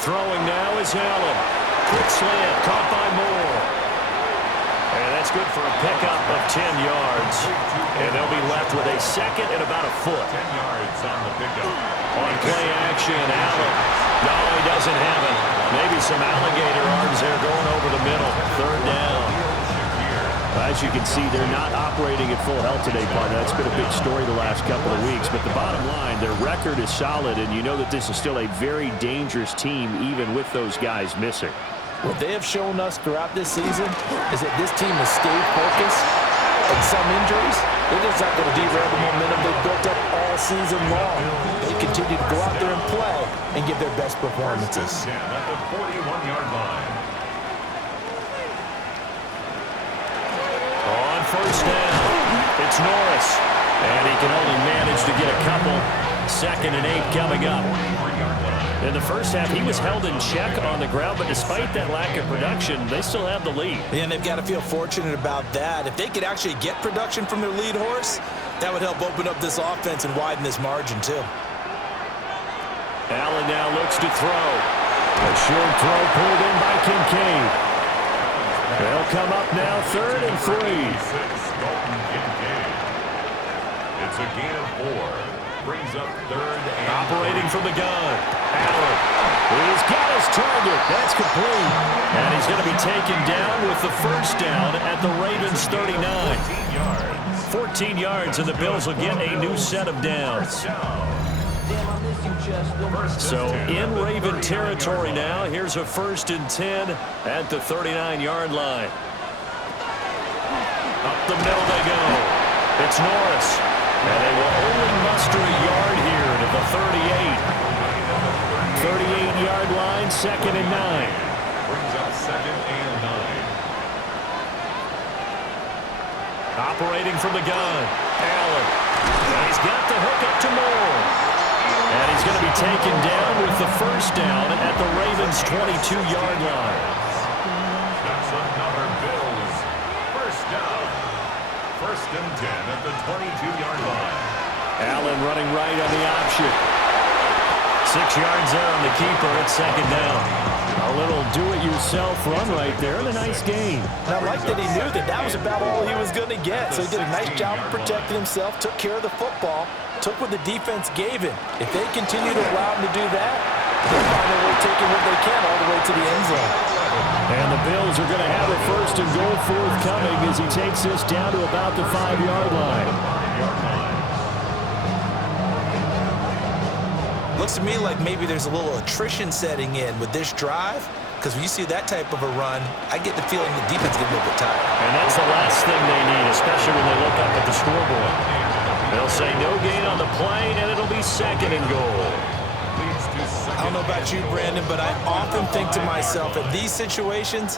Throwing now is Allen. Quick slant, caught by Moore. And that's good for a pickup of 10 yards. And they'll be left with a second and about a foot. 10 yards on the pickup. On play action, Allen. No, he doesn't have it. Maybe some alligator arms there going over the middle. Third down. As you can see, they're not operating at full health today, partner. That's been a big story the last couple of weeks. But the bottom line, their record is solid, and you know that this is still a very dangerous team, even with those guys missing. What they have shown us throughout this season is that this team has stayed focused. And some injuries, they're just not going to derail the momentum they've built up all season long. They continue to go out there and play and give their best performances. At the 41-yard line. On first down, it's Norris. And he can only manage to get a couple. 2nd and 8 coming up. In the first half, he was held in check on the ground, but despite that lack of production, they still have the lead. And they've got to feel fortunate about that. If they could actually get production from their lead horse, that would help open up this offense and widen this margin, too. Allen now looks to throw. A short throw pulled in by Kincaid. They'll come up now 3rd and 3. It's a gain of 4. Brings up 3rd and operating from the gun. Allen. He's got his target. That's complete. And he's going to be taken down with the first down at the Ravens 39. 14 yards, and the Bills will get a new set of downs. So in Raven territory now. Here's a 1st and 10 at the 39-yard line. Up the middle they go. It's Norris. And they will only muster a yard here to the 38. 38-yard line, 2nd and 9. Brings up 2nd and 9. Operating from the gun. Allen. And he's got the hook up to Moore. And he's going to be taken down with the first down at the Ravens' 22-yard line. That's another Bills first down. 1st and 10 at the 22-yard line. Allen running right on the option. 6 yards there on the keeper. It's 2nd down. A little do-it-yourself run right there and a nice gain. And I like that he knew that that was about all he was going to get. So he did a nice job of protecting himself, took care of the football, took what the defense gave him. If they continue to allow him to do that, they'll find a way taking what they can all the way to the end zone. And the Bills are going to have a 1st and goal forthcoming as he takes this down to about the 5-yard line. Looks to me like maybe there's a little attrition setting in with this drive, because when you see that type of a run, I get the feeling the defense gets a little bit tired. And that's the last thing they need, especially when they look up at the scoreboard. They'll say no gain on the play, and it'll be 2nd and goal. I don't know about you, Brandon, but I often think to myself, in these situations,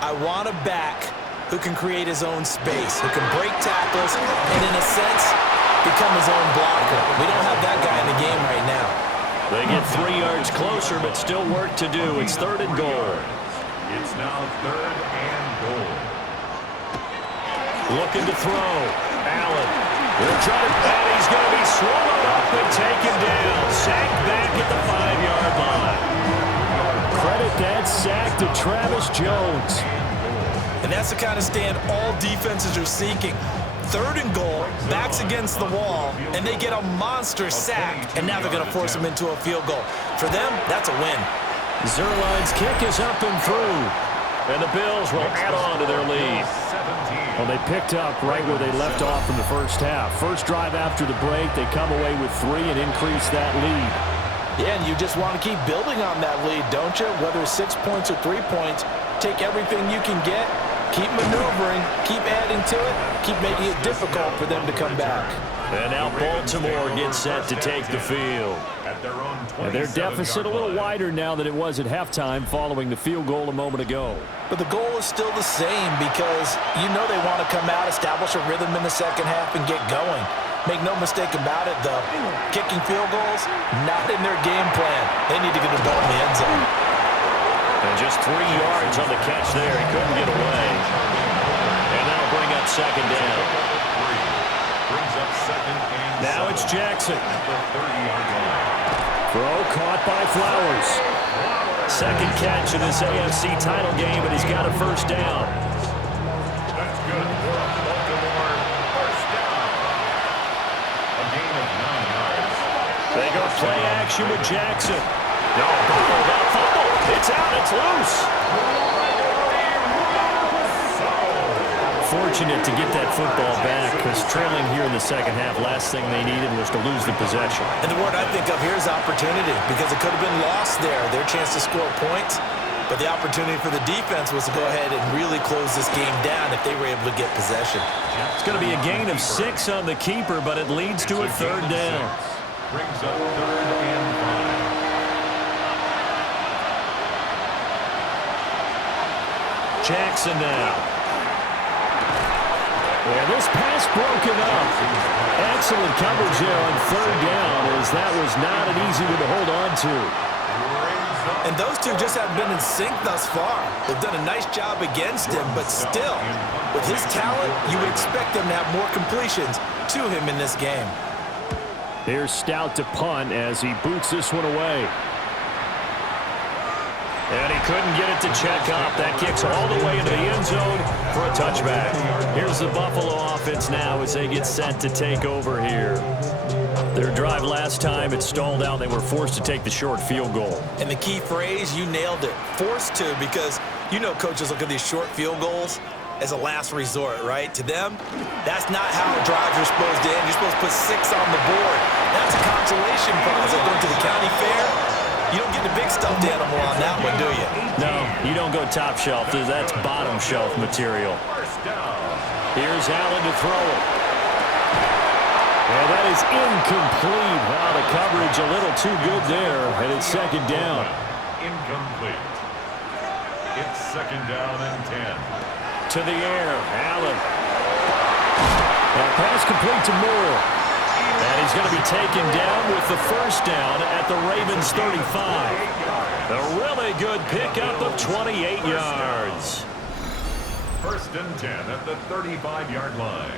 I want a back who can create his own space, who can break tackles, and in a sense, become his own blocker. We don't have that guy in the game right now. They get 3 yards closer, but still work to do. It's 3rd and goal. It's now 3rd and goal. Looking to throw. Allen. They're trying to, and he's going to be swallowed up and taken down. Sacked back at the 5-yard line. Credit that sack to Travis Jones. And that's the kind of stand all defenses are seeking. 3rd and goal, backs against the wall, and they get a monster sack, and now they're going to force him into a field goal. For them, that's a win. Zerline's kick is up and through, and the Bills will add on to their lead. Well, they picked up right where they left off in the first half. First drive after the break, they come away with 3 and increase that lead. Yeah, and you just want to keep building on that lead, don't you? Whether it's 6 points or 3 points, take everything you can get. Keep maneuvering, keep adding to it, keep making it difficult for them to come back. And now Baltimore gets set to take the field. And their deficit a little wider now than it was at halftime following the field goal a moment ago. But the goal is still the same because you know they want to come out, establish a rhythm in the second half, and get going. Make no mistake about it, though. Kicking field goals, not in their game plan. They need to get the ball in the end zone. And just 3 yards on the catch there. He couldn't get away. And that'll bring up 2nd down. Now it's Jackson. Throw caught by Flowers. Second catch of this AFC title game, but he's got a first down. That's good for a Baltimore first down. A gain of 9 yards. They go play action with Jackson. No, that fumble. It's out. It's loose. Fortunate to get that football back because trailing here in the second half, last thing they needed was to lose the possession. And the word I think of here is opportunity because it could have been lost there, their chance to score points. But the opportunity for the defense was to go ahead and really close this game down if they were able to get possession. It's going to be a gain of 6 on the keeper, but it leads to a third down. Brings up 3rd and 5. Jackson now. And this pass broken up. Excellent coverage there on 3rd down, as that was not an easy one to hold on to. And those two just haven't been in sync thus far. They've done a nice job against him, but still, with his talent, you would expect them to have more completions to him in this game. Here's Stout to punt as he boots this one away. And he couldn't get it to check up. That kicks all the way into the end zone for a touchback. Here's the Buffalo offense now as they get set to take over here. Their drive last time, it stalled out. They were forced to take the short field goal. And the key phrase, you nailed it. Forced to, because you know coaches look at these short field goals as a last resort, right? To them, that's not how drives are supposed to end. You're supposed to put 6 on the board. That's a consolation prize. Like going to the county fair, you don't get the big stuffed animal on that one, do you? No, you don't go top shelf. That's bottom shelf material. Here's Allen to throw it. And that is incomplete. Wow, the coverage a little too good there, and it's 2nd down. Incomplete. It's 2nd down and 10. To the air, Allen. That pass complete to Moore. And he's going to be taken down with the first down at the Ravens 35. A really good pickup of 28 yards. 1st and 10 at the 35-yard line.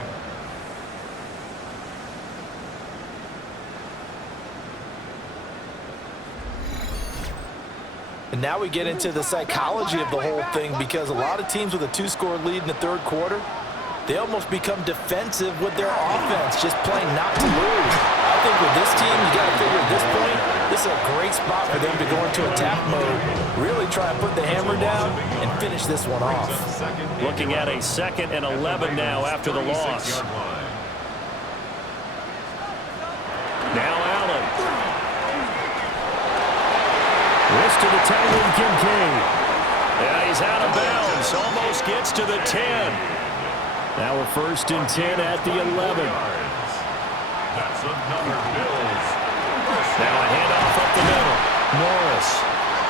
And now we get into the psychology of the whole thing, because a lot of teams with a 2-score lead in the 3rd quarter, they almost become defensive with their offense, just playing not to lose. I think with this team, you got to figure at this point, this is a great spot for them to go into attack mode, really try and put the hammer down and finish this one off. Looking at a 2nd and 11 now after the loss. Now Allen. Wrist to the tight end, Kincaid. Yeah, he's out of bounds. Almost gets to the 10. Now we're 1st and 10 at the 11. That's another Bills. Now a handoff up the middle. Morris.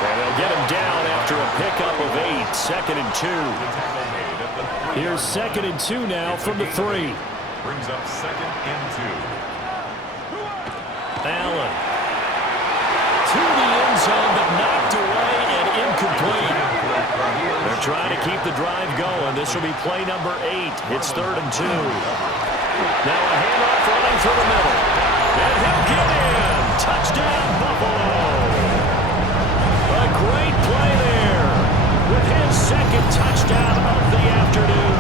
And they'll get him down after a pickup of 8. 2nd and 2. Here's 2nd and 2 now from the 3. Brings up 2nd and 2. Allen. To the end zone, but knocked away and incomplete. They're trying to keep the drive going. This will be play number 8. It's 3rd and 2. Now a handoff running through the middle. And he'll get in. Touchdown, Buffalo. A great play there with his 2nd touchdown of the afternoon.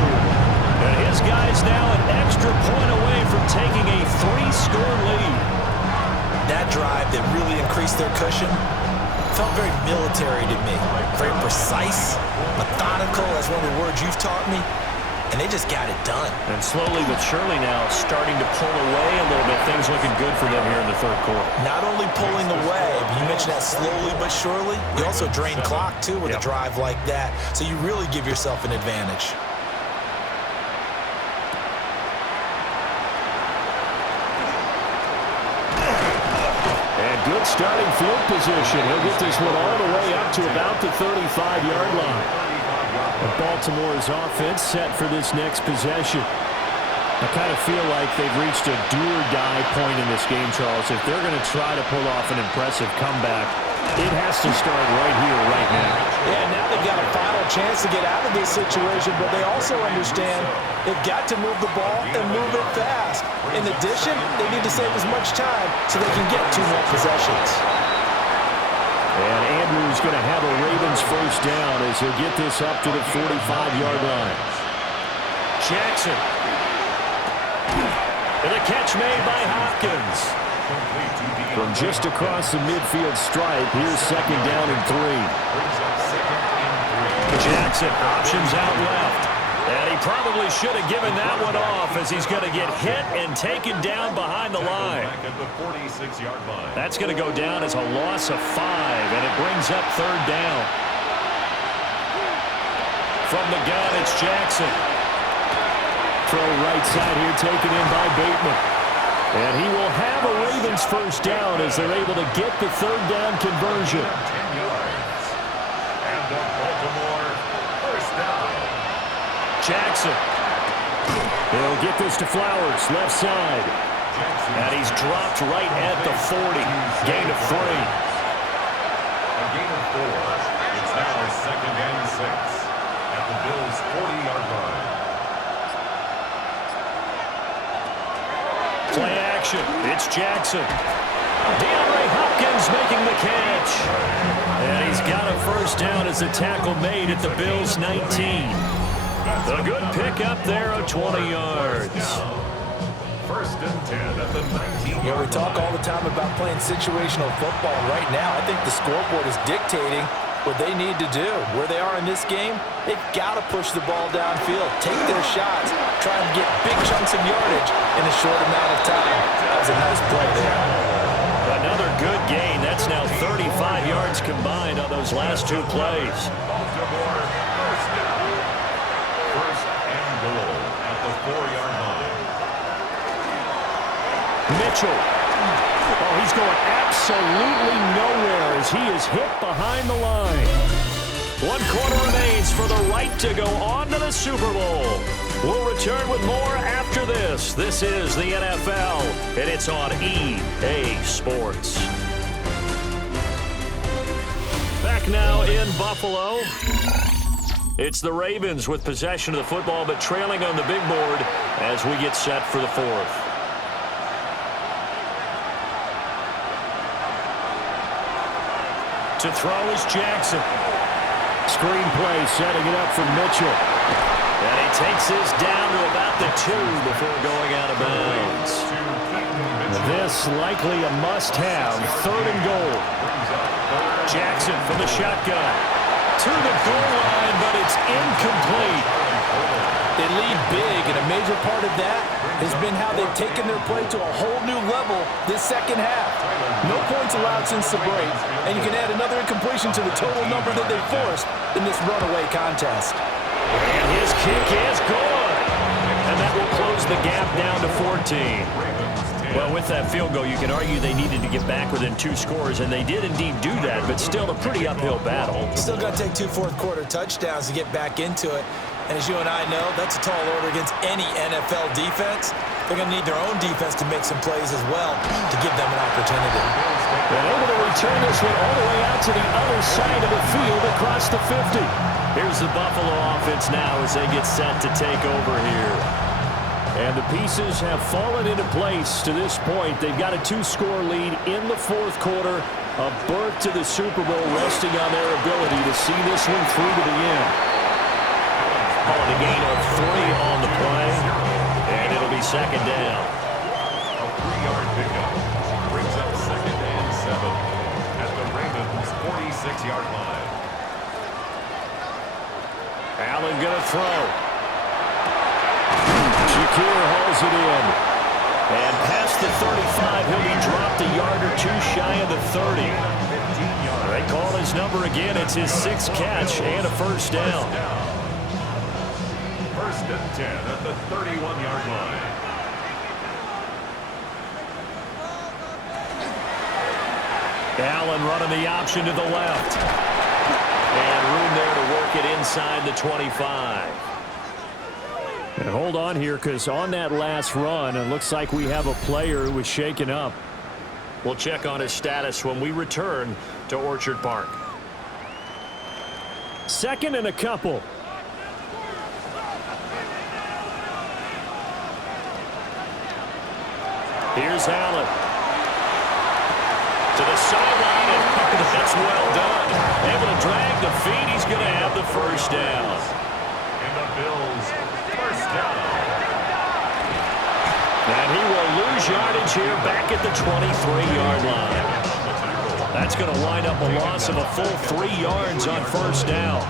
And his guys now an extra point away from taking a 3-score lead. That drive that really increased their cushion felt very military to me. Very precise, methodical, that's one of the words you've taught me. And they just got it done. And slowly but surely now starting to pull away a little bit. Things looking good for them here in the 3rd quarter. Not only pulling away, but you mentioned that slowly but surely. You also drain clock, too, with a drive like that. So you really give yourself an advantage. And good starting field position. He'll get this one all the way up to about the 35-yard line. And Baltimore's offense set for this next possession. I kind of feel like they've reached a do-or-die point in this game, Charles. If they're going to try to pull off an impressive comeback, it has to start right here, right now. Yeah, now they've got a final chance to get out of this situation, but they also understand they've got to move the ball and move it fast. In addition, they need to save as much time so they can get 2 more possessions. And Andrews going to have a Ravens first down as he'll get this up to the 45-yard line. Jackson. And a catch made by Hopkins. From just across the midfield stripe, here's second down and 3. Jackson options out left. And he probably should have given that one off as he's going to get hit and taken down behind the line. That's going to go down as a loss of 5, and it brings up third down. From the gun, it's Jackson. Throw right side here taken in by Bateman. And he will have a Ravens first down as they're able to get the third down conversion. 10 yards. And the Baltimore first down. Jackson. He'll get this to Flowers, left side. And he's dropped right at the 40. Gain of 3. A gain of 4. It's now second and 6 at the Bills' 40-yard line. Play action. It's Jackson. DeAndre Hopkins making the catch. And he's got a first down as the tackle made at the Bills' 19. A good pickup there of 20 yards. First and 10 at the 19. We talk all the time about playing situational football. Right now, I think the scoreboard is dictating what they need to do. Where they are in this game, they've got to push the ball downfield, take their shots, try and get big chunks of yardage in a short amount of time. That was a nice play there. Another good gain. That's now 35 yards combined on those last 2 plays. Baltimore first down. First and goal at the 4-yard line. Mitchell. Oh, he's going absolutely nowhere as he is hit behind the line. 1 quarter remains for the right to go on to the Super Bowl. We'll return with more after this. This is the NFL, and it's on EA Sports. Back now in Buffalo. It's the Ravens with possession of the football, but trailing on the big board as we get set for the 4th. To throw is Jackson. Screenplay setting it up for Mitchell. And he takes this down to about the 2 before going out of bounds. This likely a must-have. 3rd and goal. Jackson from the shotgun. To the goal line, but it's incomplete. They lead big, and a major part of that has been how they've taken their play to a whole new level this second half. No points allowed since the break, and you can add another incompletion to the total number that they forced in this runaway contest. And his kick is good. And that will close the gap down to 14. Well, with that field goal, you can argue they needed to get back within 2 scores, and they did indeed do that, but still a pretty uphill battle. Still got to take 2 fourth-quarter touchdowns to get back into it. And as you and I know, that's a tall order against any NFL defense. They're going to need their own defense to make some plays as well to give them an opportunity. And able to return this one all the way out to the other side of the field across the 50. Here's the Buffalo offense now as they get set to take over here. And the pieces have fallen into place to this point. They've got a 2-score lead in the 4th quarter. A berth to the Super Bowl resting on their ability to see this one through to the end. Calling a gain of 3 on the play. And it'll be second down. A 3-yard pickup brings up second and 7 at the Ravens' 46-yard line. Allen going to throw. Shakir hauls it in. And past the 35, he'll be dropped a yard or 2 shy of the 30. They call his number again. It's his 6th catch and a first down. First and 10 at the 31-yard line. Allen running the option to the left. And room there to work it inside the 25. And hold on here, because on that last run, it looks like we have a player who was shaken up. We'll check on his status when we return to Orchard Park. 2nd and a couple. Here's Allen. To the sideline, and that's well done. Able to drag the feet. He's going to have the first down. And the Bills, first down. And he will lose yardage here back at the 23-yard line. That's going to wind up a loss of a full 3 yards on first down.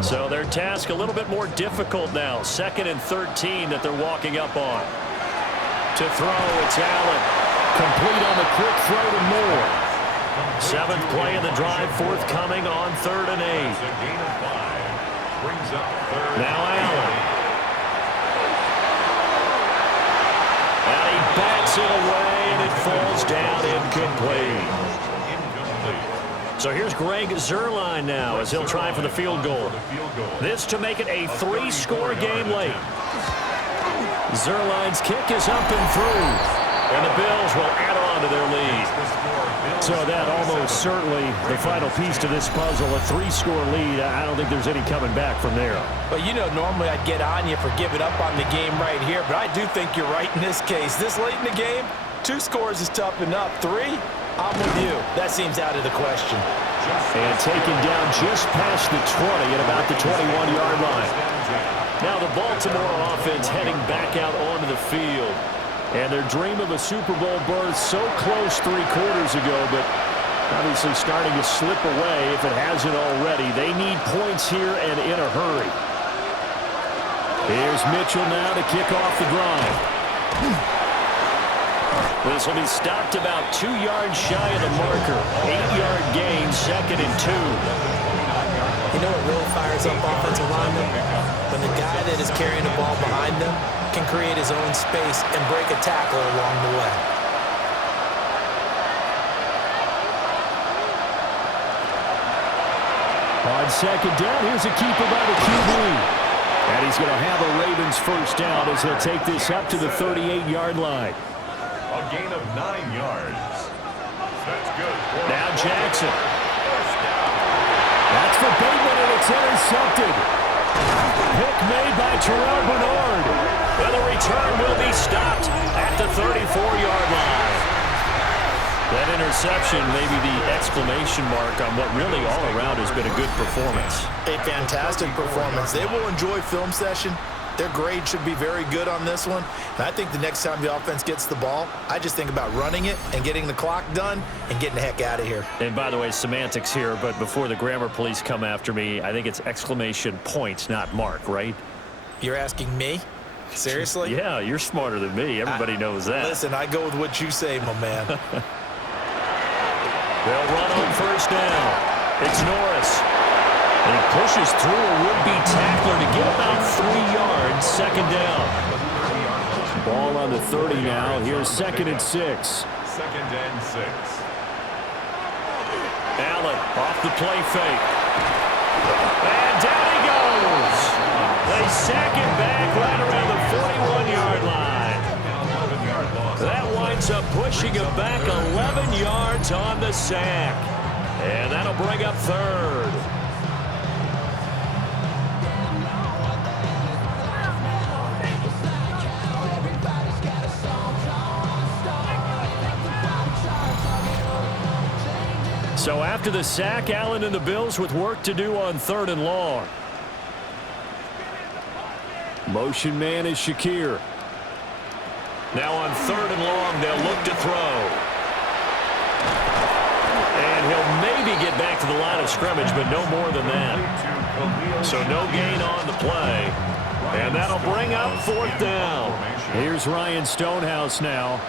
So their task a little bit more difficult now. 2nd and 13 that they're walking up on. To throw, it's Allen. Complete on the quick throw to Moore. 7th play of the drive, forthcoming on 3rd and 8. Now Allen. And he bats it away, and it falls down incomplete. So here's Greg Zuerlein now as he'll try for the field goal. This to make it a 3-score game late. Zuerlein's kick is up and through. And the Bills will add on to their lead. So that almost certainly the final piece to this puzzle, a 3-score lead. I don't think there's any coming back from there. Well, you know, normally I'd get on you for giving up on the game right here, but I do think you're right in this case. This late in the game, 2 scores is tough enough. 3, I'm with you. That seems out of the question. And taken down just past the 20 at about the 21-yard line. Now the Baltimore offense heading back out onto the field. And their dream of a Super Bowl berth so close 3 quarters ago, but obviously starting to slip away if it hasn't already. They need points here and in a hurry. Here's Mitchell now to kick off the drive. This will be stopped about 2 yards shy of the marker. 8-yard gain, 2nd and 2. You know what really fires up offensive linemen? When the guy that is carrying the ball behind them can create his own space and break a tackle along the way. On 2nd down, here's a keeper by the QB. And he's going to have a Ravens first down as he'll take this up to the 38-yard line. A gain of 9 yards. That's good. Now Jackson. That's for Bateman, and it's intercepted. Pick made by Terrell Bernard. And the return will be stopped at the 34-yard line. That interception may be the exclamation mark on what really all around has been a good performance. A fantastic performance. They will enjoy film session. Their grade should be very good on this one. And I think the next time the offense gets the ball, I just think about running it and getting the clock done and getting the heck out of here. And by the way, semantics here, but before the grammar police come after me, I think it's exclamation point, not mark, right? You're asking me? Seriously? Yeah, you're smarter than me. Everybody knows that. Listen, I go with what you say, my man. They'll run on first down. It's Norris. And he pushes through a would-be tackler to get about 3 yards. 2nd down. Ball on the 30 now. Here's 2nd and 6. 2nd and 6. Allen off the play fake. And down he goes. They sack him back right around the 41-yard line. That winds up pushing him back 11 yards on the sack. And that'll bring up 3rd. So after the sack, Allen and the Bills with work to do on 3rd and long. Motion man is Shakir. Now on 3rd and long, they'll look to throw. And he'll maybe get back to the line of scrimmage, but no more than that. So no gain on the play. And that'll bring up 4th down. Here's Ryan Stonehouse now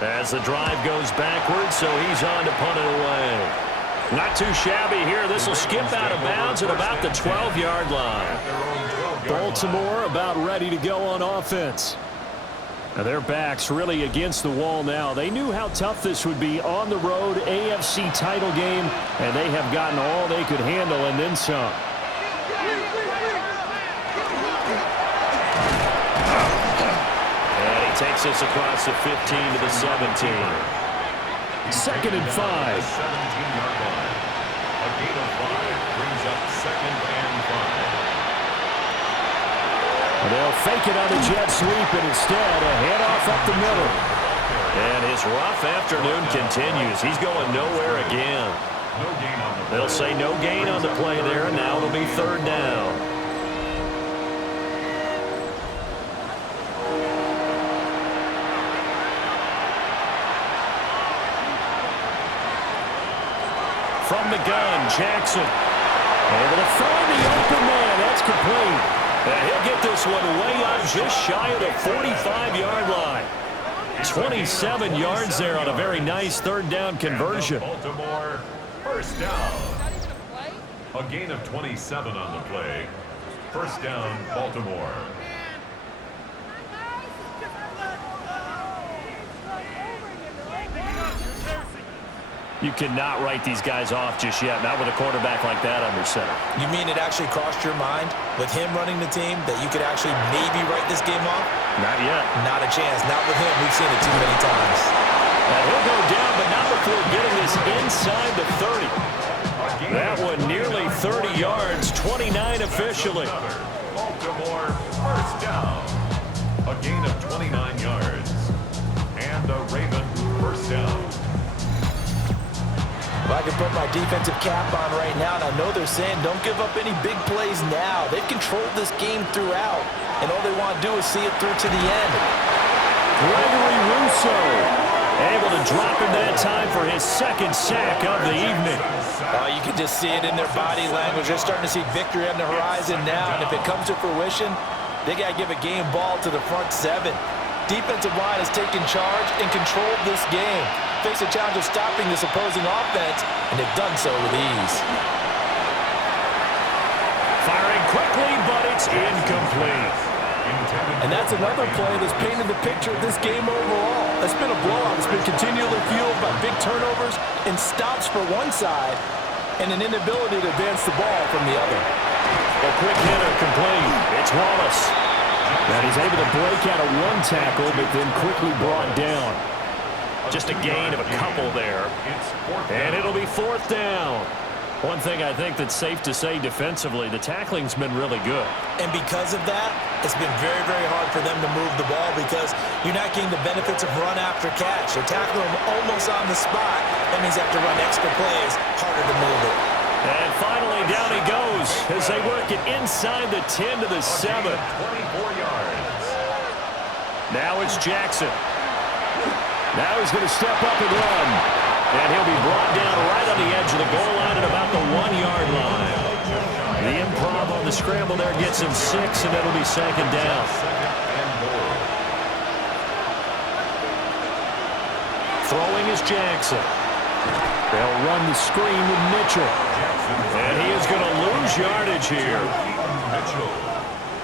as the drive goes backwards, so he's on to punt it away. Not too shabby here. This will skip out of bounds at about the 12-yard line. Baltimore about ready to go on offense. Now their backs really against the wall now. They knew how tough this would be on the road, AFC title game, and they have gotten all they could handle and then some. And he takes us across the 15 to the 17. 2nd and 5. 17-yard line. A gain of 5 brings up 2nd and 5. fake it on the jet sweep, and instead a handoff up the middle. And his rough afternoon continues. He's going nowhere again. They'll say no gain on the play there, and now it'll be third down. From the gun, Jackson. Able to find the open man. That's complete. And he'll get this one way up just shy of the 45-yard line. 27 yards there on a very nice third down conversion. Baltimore, first down. A gain of 27 on the play. First down, Baltimore. You cannot write these guys off just yet, not with a quarterback like that under center. You mean it actually crossed your mind with him running the team that you could actually maybe write this game off? Not yet. Not a chance. Not with him. We've seen it too many times. And he'll go down, but not before getting this inside the 30. That one nearly 30 yards, 29 officially. Baltimore, first down. A gain of 29 yards. And the Raven, first down. If I can put my defensive cap on right now, and I know they're saying don't give up any big plays now. They've controlled this game throughout, and all they want to do is see it through to the end. Gregory Rousseau able to drop him that time for his second sack of the evening. You can just see it in their body language. They're starting to see victory on the horizon now, and if it comes to fruition, they got to give a game ball to the front seven. Defensive line has taken charge and controlled this game. Face a challenge of stopping this opposing offense, and they've done so with ease. Firing quickly, but it's incomplete. And that's another play that's painted the picture of this game overall. It's been a blowout. It's been continually fueled by big turnovers and stops for one side and an inability to advance the ball from the other. A quick hitter complete. It's Wallace. And he's able to break out of one tackle, but then quickly brought down. Just a gain of a couple there. And it'll be fourth down. One thing I think that's safe to say defensively, the tackling's been really good. And because of that, it's been very, very hard for them to move the ball because you're not getting the benefits of run after catch. They're tackling them almost on the spot. That means they have to run extra plays, harder to move it. And finally, down he goes as they work it inside the 10 to the 7. 24 yards. Now it's Jackson. Now he's going to step up and run. And he'll be brought down right on the edge of the goal line at about the 1-yard line. The improv on the scramble there gets him 6, and it'll be second down. Throwing is Jackson. They'll run the screen with Mitchell. And he is going to lose yardage here.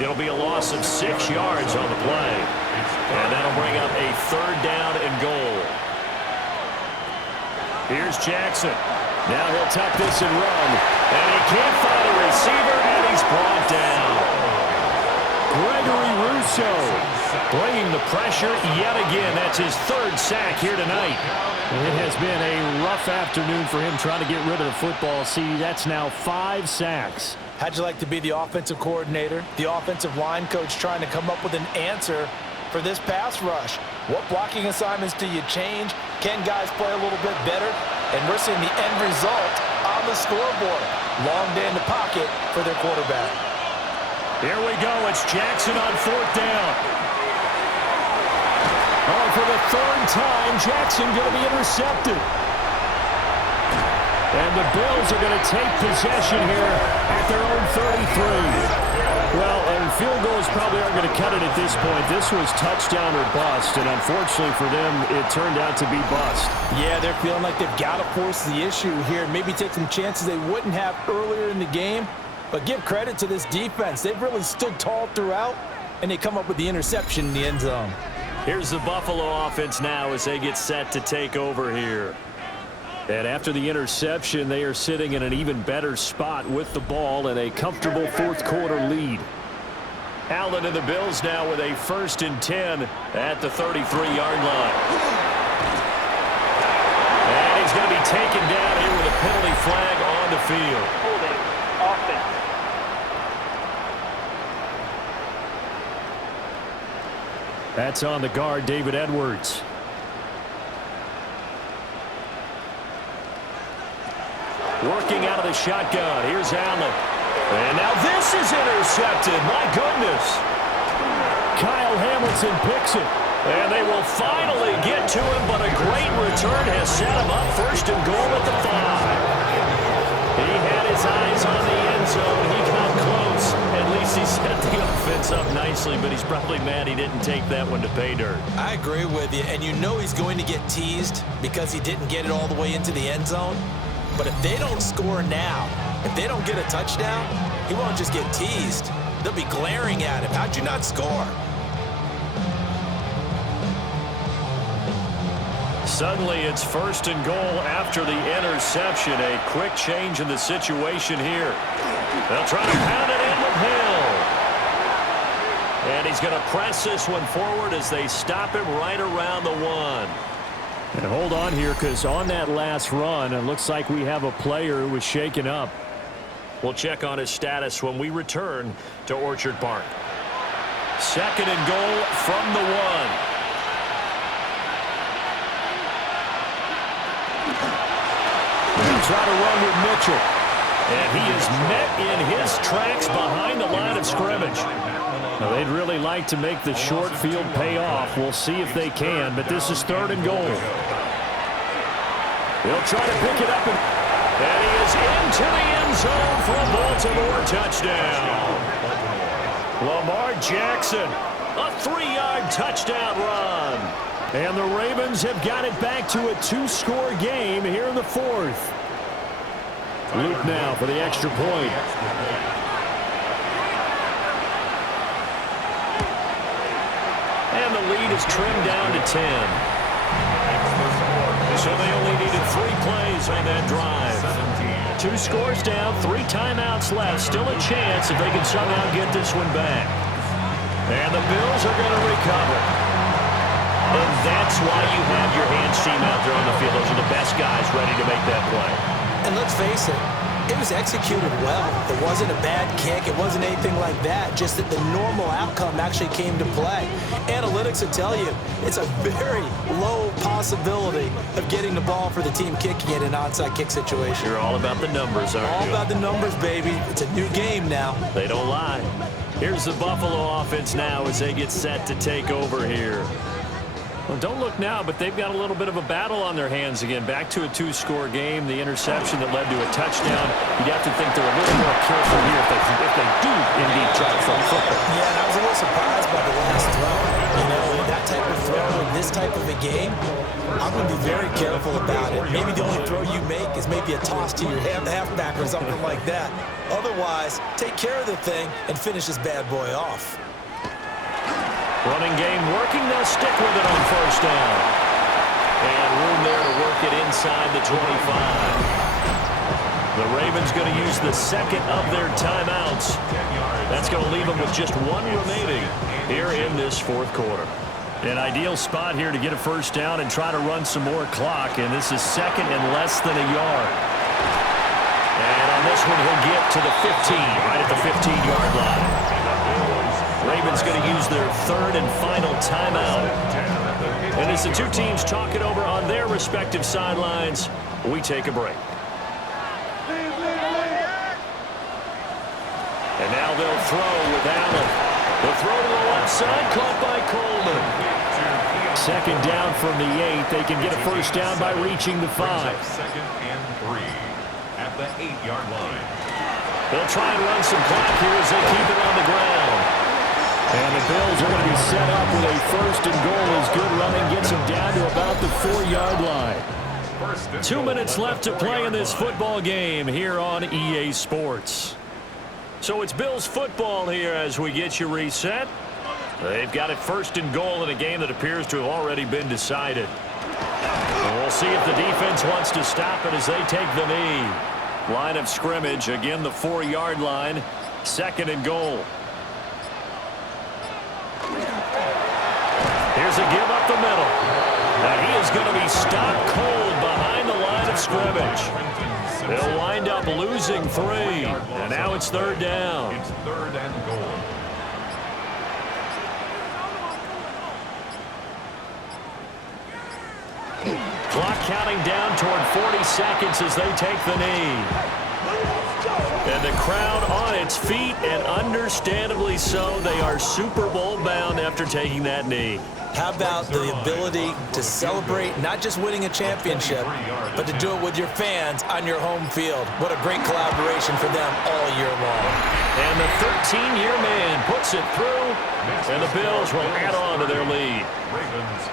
It'll be a loss of 6 yards on the play. And that'll bring up a third down and goal. Here's Jackson. Now he'll tuck this and run. And he can't find a receiver, and he's brought down. Gregory Rousseau bringing the pressure yet again. That's his third sack here tonight. It has been a rough afternoon for him trying to get rid of the football. See, that's now 5 sacks. How'd you like to be the offensive coordinator, the offensive line coach trying to come up with an answer for this pass rush? What blocking assignments do you change? Can guys play a little bit better? And we're seeing the end result on the scoreboard. Long day in the pocket for their quarterback. Here we go. It's Jackson on fourth down. Oh, for the third time, Jackson going to be intercepted. And the Bills are going to take possession here at their own 33. Well, and field goals probably aren't going to cut it at this point. This was touchdown or bust, and unfortunately for them, it turned out to be bust. Yeah, they're feeling like they've got to force the issue here. Maybe take some chances they wouldn't have earlier in the game. But give credit to this defense. They've really stood tall throughout, and they come up with the interception in the end zone. Here's the Buffalo offense now as they get set to take over here. And after the interception, they are sitting in an even better spot with the ball and a comfortable fourth quarter lead. Allen and the Bills now with a 1st and 10 at the 33-yard line. And he's going to be taken down here with a penalty flag on the field. Holding offense. That's on the guard, David Edwards. Working out of the shotgun. Here's Allen. And now this is intercepted. My goodness. Kyle Hamilton picks it. And they will finally get to him, but a great return has set him up first and goal at the 5. He had his eyes on the end zone. He got close. At least he set the offense up nicely, but he's probably mad he didn't take that one to pay dirt. I agree with you, and you know he's going to get teased because he didn't get it all the way into the end zone. But if they don't score now, if they don't get a touchdown, he won't just get teased. They'll be glaring at him. How'd you not score? Suddenly, it's first and goal after the interception. A quick change in the situation here. They'll try to pound it in with Hill. And he's going to press this one forward as they stop him right around the 1. And hold on here, because on that last run, it looks like we have a player who was shaken up. We'll check on his status when we return to Orchard Park. Second and goal from the 1. Try to run with Mitchell. And he is met in his tracks behind the line of scrimmage. Now, they'd really like to make the short field pay off. We'll see if they can, but this is third and goal. He'll try to pick it up, and he is into the end zone for a Baltimore touchdown. Lamar Jackson, a 3-yard touchdown run. And the Ravens have got it back to a 2-score game here in the 4th. Luke now for the extra point. And the lead is trimmed down to 10. So they only needed 3 plays on that drive. 2 scores down, 3 timeouts left. Still a chance if they can somehow get this one back. And the Bills are going to recover. And that's why you have your hands team out there on the field. Those are the best guys ready to make that play. And let's face it, it was executed well. It wasn't a bad kick. It wasn't anything like that. Just that the normal outcome actually came to play. Analytics will tell you it's a very low possibility of getting the ball for the team kicking it in an onside kick situation. You're all about the numbers, aren't you? All about the numbers, baby. It's a new game now. They don't lie. Here's the Buffalo offense now as they get set to take over here. Well, don't look now, but they've got a little bit of a battle on their hands again. Back to a 2-score game. The interception that led to a touchdown. You'd have to think they're a little more careful here if they do indeed try to throw football. Yeah, and I was a little surprised by the last throw. You know, that type of throw in this type of a game, I'm going to be very careful about it. Maybe the only throw you make is maybe a toss to your halfback or something like that. Otherwise, take care of the thing and finish this bad boy off. Running game working. They'll stick with it on first down. And room there to work it inside the 25. The Ravens going to use the second of their timeouts. That's going to leave them with just 1 remaining here in this 4th quarter. An ideal spot here to get a first down and try to run some more clock. And this is second and less than a yard. And on this one, he'll get to the 15, right at the 15-yard line. Ravens going to use their 3rd and final timeout. And as the two teams talk it over on their respective sidelines, we take a break. And now they'll throw with Allen. The throw to the left side, caught by Coleman. Second down from the 8. They can get a first down by reaching the 5. Second and 3 at the 8-yard line. They'll try and run some clock here as they keep it on the ground. And the Bills are going to be set up with a first and goal as good running gets them down to about the 4-yard line. 2 minutes left to play in this football game here on EA Sports. So it's Bills football here as we get you reset. They've got it first and goal in a game that appears to have already been decided. And we'll see if the defense wants to stop it as they take the knee. Line of scrimmage, again the 4-yard line, second and goal. Here's a give up the middle. And he is going to be stopped cold behind the line of scrimmage. They'll wind up losing 3. And now it's 3rd down. It's 3rd and goal. Clock counting down toward 40 seconds as they take the knee. And the crowd on its feet, and understandably so. They are Super Bowl bound after taking that knee. How about the ability to celebrate not just winning a championship, but to do it with your fans on your home field? What a great collaboration for them all year long. And the 13-year man puts it through, and the Bills will add on to their lead.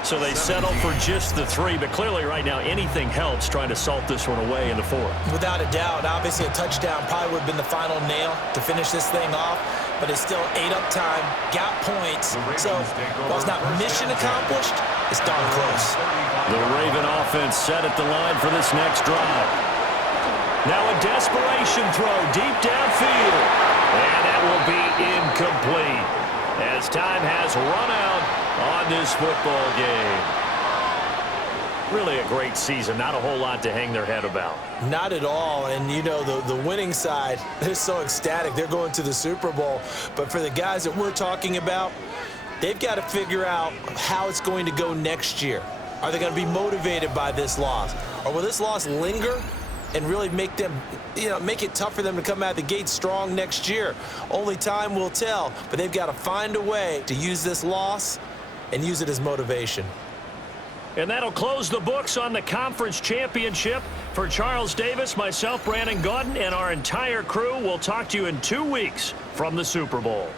So they settle for just the 3, but clearly right now anything helps trying to salt this one away in the 4th. Without a doubt, obviously a touchdown probably would have been the final nail to finish this thing off, but it's still 8 up time, got points. So while it's not mission accomplished, it's darn close. The Raven offense set at the line for this next drive. Now a desperation throw deep downfield, and that will be incomplete as time has run out on this football game. Really a great season. Not a whole lot to hang their head about. Not at all. And, you know, the winning side, they're so ecstatic. They're going to the Super Bowl. But for the guys that we're talking about, they've got to figure out how it's going to go next year. Are they going to be motivated by this loss? Or will this loss linger and really make them, make it tough for them to come out the gate strong next year? Only time will tell. But they've got to find a way to use this loss and use it as motivation. And that'll close the books on the conference championship. For Charles Davis, myself, Brandon Gaudin, and our entire crew, we'll talk to you in 2 weeks from the Super Bowl.